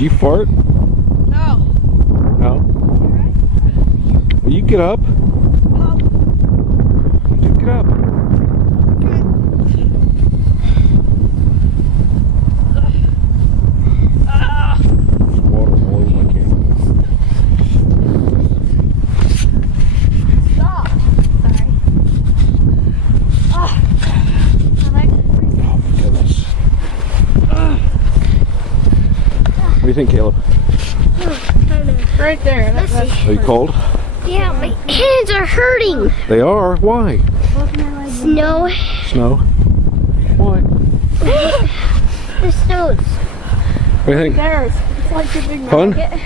Did you fart? No. No? Will you get up? You get up. There's water all over my camera. Stop. Sorry. Oh my goodness. What do you think, Caleb? Right there. Are you cold? Yeah, my hands are hurting. They are? Why? Snow. Snow? Why? The snows. What do you think? There's. It's like a big Fun? rocket.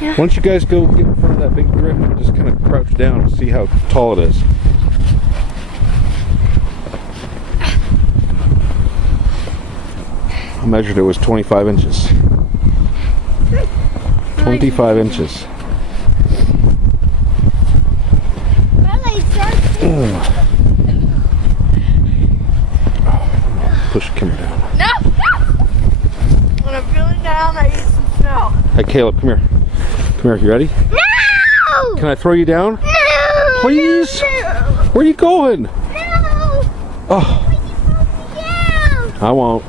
Yeah. Why don't you guys go get in front of that big drift and just kind of crouch down and see how tall it is? I measured it was 25 inches. 25 inches. Push the camera down. No! When I'm feeling down, I eat some snow. Hey Caleb, come here. Come here, you ready? No! Can I throw you down? No! Please? No! Where are you going? No! Oh, Why you throw me down? I won't.